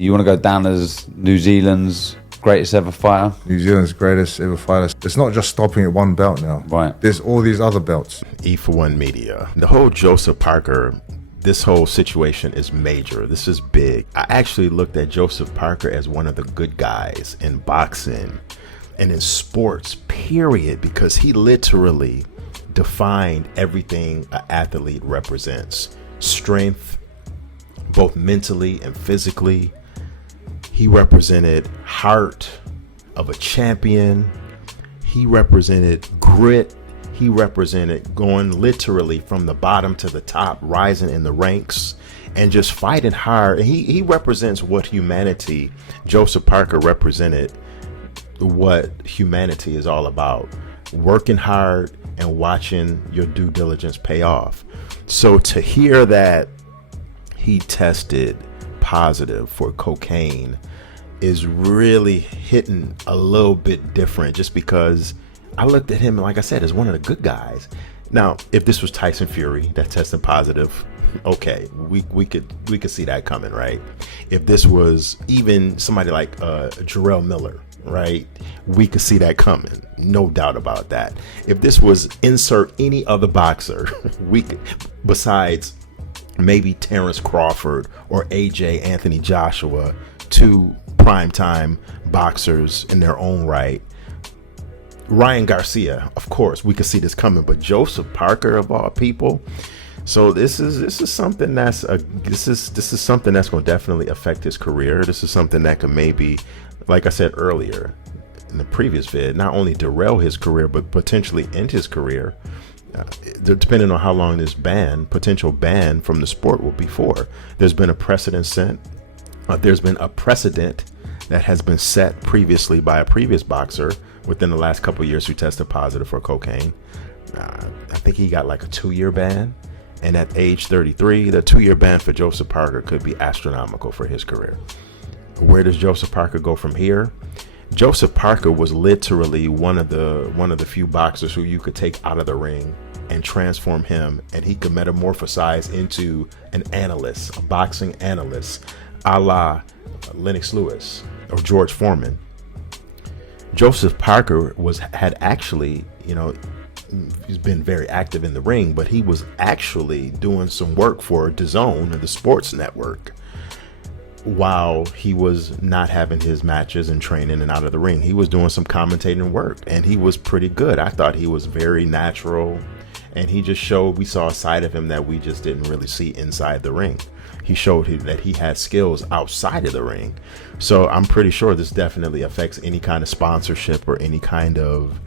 You want to go down as New Zealand's greatest ever fighter? New Zealand's greatest ever fighter. It's not just stopping at one belt now. Right. There's all these other belts. E4One Media. The whole Joseph Parker, this whole situation is major. This is big. I actually looked at Joseph Parker as one of the good guys in boxing and in sports, period, because he literally defined everything an athlete represents. Strength, both mentally and physically. He represented heart of a champion. He represented grit. He represented going literally from the bottom to the top, rising in the ranks and just fighting hard. He represents what humanity, Joseph Parker represented what humanity is all about. Working hard and watching your due diligence pay off. So to hear that he tested positive for cocaine is really hitting a little bit different, just because I looked at him, like I said, as one of the good guys. Now, if this was Tyson Fury that tested positive, okay, we could see that coming, right? If this was even somebody like Jarrell Miller, right, we could see that coming, no doubt about that. If this was insert any other boxer, we could, besides maybe Terrence Crawford or AJ Anthony Joshua, two primetime boxers in their own right. Ryan Garcia, of course, we could see this coming, but Joseph Parker of all people. So this is something that's this is something that's going to definitely affect his career. This is something that could maybe, like I said earlier in the previous vid, not only derail his career but potentially end his career. Depending on how long this potential ban from the sport will be for. There's been a precedent set. There's been a precedent that has been set previously by a previous boxer within the last couple of years who tested positive for cocaine. I think he got like a 2-year ban. And at age 33, the 2-year ban for Joseph Parker could be astronomical for his career. Where does Joseph Parker go from here? Joseph Parker was literally one of the few boxers who you could take out of the ring and transform him, and he could metamorphosize into an analyst, a boxing analyst, a la Lennox Lewis or George Foreman. Joseph Parker had actually, he's been very active in the ring, but he was actually doing some work for DAZN, the sports network, while he was not having his matches and training and out of the ring. He was doing some commentating work, and he was pretty good. I thought he was very natural, and he just showed, we saw a side of him that we just didn't really see inside the ring. He showed that he had skills outside of the ring. So I'm pretty sure this definitely affects any kind of sponsorship or any kind of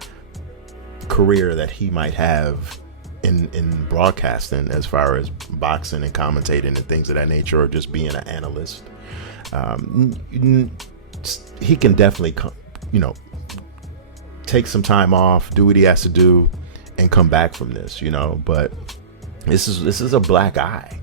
career that he might have in broadcasting, as far as boxing and commentating and things of that nature, or just being an analyst. He can definitely take some time off, do what he has to do, and come back from this, but this is a black eye.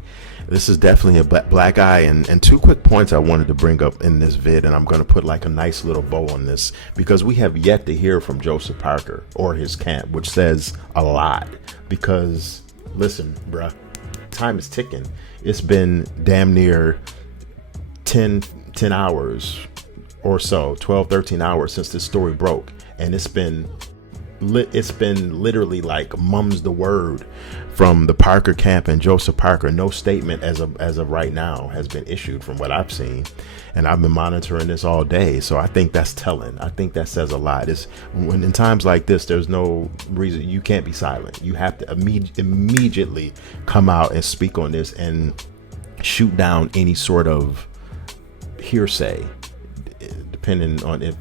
This is definitely a black eye. And 2 quick points I wanted to bring up in this vid, and I'm going to put like a nice little bow on this, because we have yet to hear from Joseph Parker or his camp, which says a lot. Because listen, bruh, time is ticking. It's been damn near 10 hours or so, 12, 13 hours since this story broke, and it's been literally like mum's the word from the Parker camp and Joseph Parker. No statement as of right now has been issued from what I've seen, and I've been monitoring this all day. So I think that's telling. I think that says a lot. It's when in times like this, there's no reason you can't be silent. You have to immediately come out and speak on this and shoot down any sort of hearsay, depending on if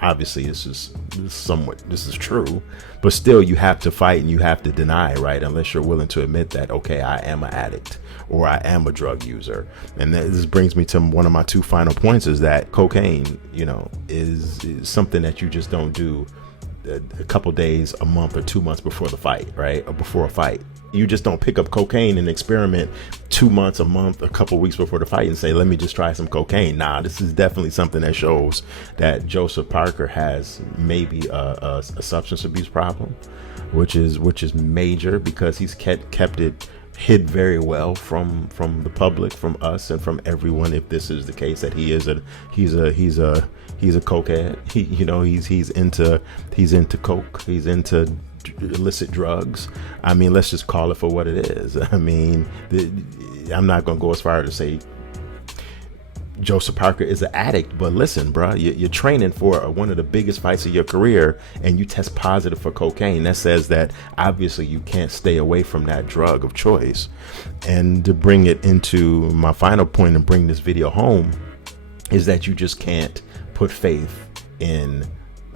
obviously this is true, but still you have to fight and you have to deny, right? Unless you're willing to admit that, okay, I am an addict or I am a drug user. And this brings me to one of my 2 final points, is that cocaine, is something that you just don't do a couple days, a month, or 2 months before the fight, right? Or before a fight. You just don't pick up cocaine and experiment 2 months, a month, a couple weeks before the fight and say, let me just try some cocaine. Nah, this is definitely something that shows that Joseph Parker has maybe a substance abuse problem, which is major, because he's kept it hid very well from the public, from us, and from everyone. If this is the case, that he's a cokehead. He's into coke. He's into illicit drugs. I mean, let's just call it for what it is. I mean, I'm not gonna go as far as to say Joseph Parker is an addict, but listen, bro, you're training for one of the biggest fights of your career, and you test positive for cocaine. That says that obviously you can't stay away from that drug of choice. And to bring it into my final point and bring this video home is that you just can't put faith in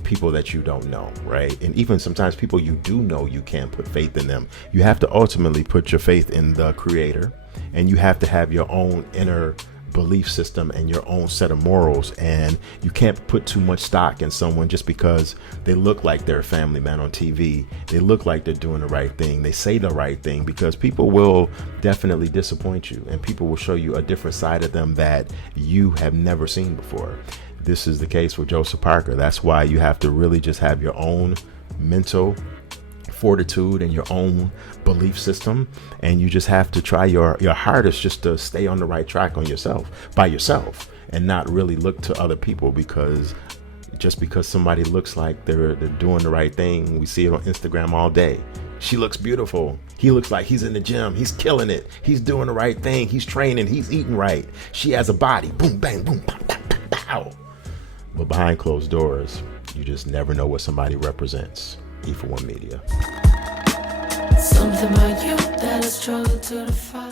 people that you don't know, right? And even sometimes people you do know, you can't put faith in them. You have to ultimately put your faith in the creator, and you have to have your own inner belief system and your own set of morals, and you can't put too much stock in someone just because they look like they're a family man on TV. They look like they're doing the right thing. They say the right thing, because people will definitely disappoint you, and people will show you a different side of them that you have never seen before. This is the case with Joseph Parker. That's why you have to really just have your own mental fortitude and your own belief system, and you just have to try your hardest just to stay on the right track by yourself, and not really look to other people, because just because somebody looks like they're doing the right thing, we see it on Instagram all day. She looks beautiful. He looks like he's in the gym. He's killing it. He's doing the right thing. He's training. He's eating right. She has a body. Boom, bang, boom, pow, pow, pow, pow. But behind closed doors, you just never know what somebody represents. E for One Media. Something about you that I struggle to define.